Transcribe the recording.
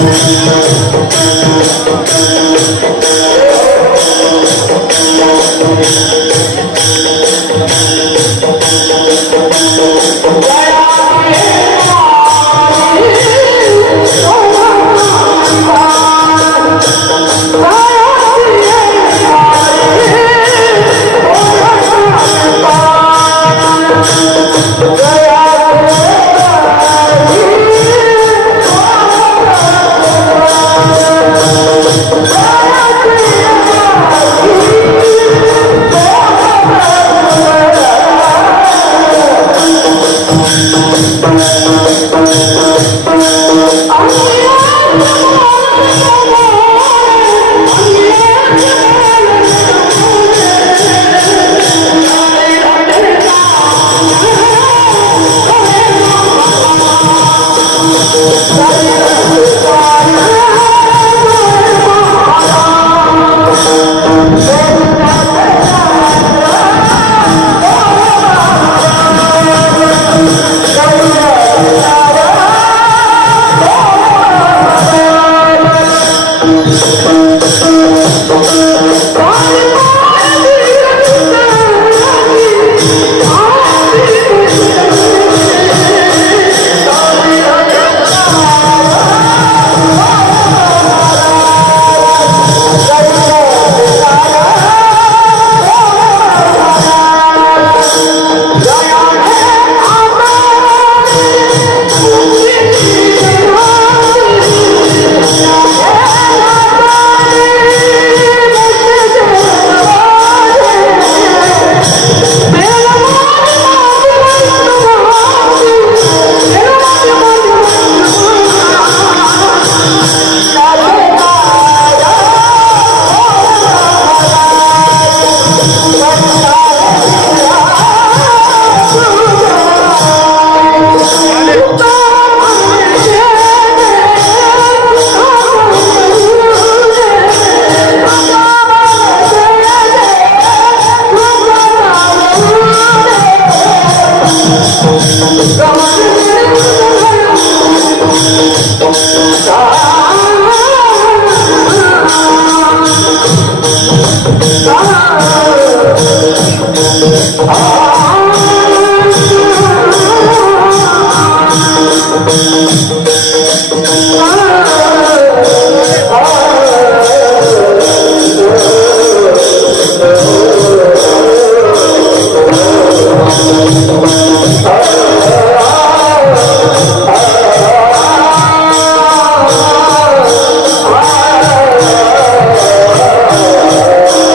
আমি Ah!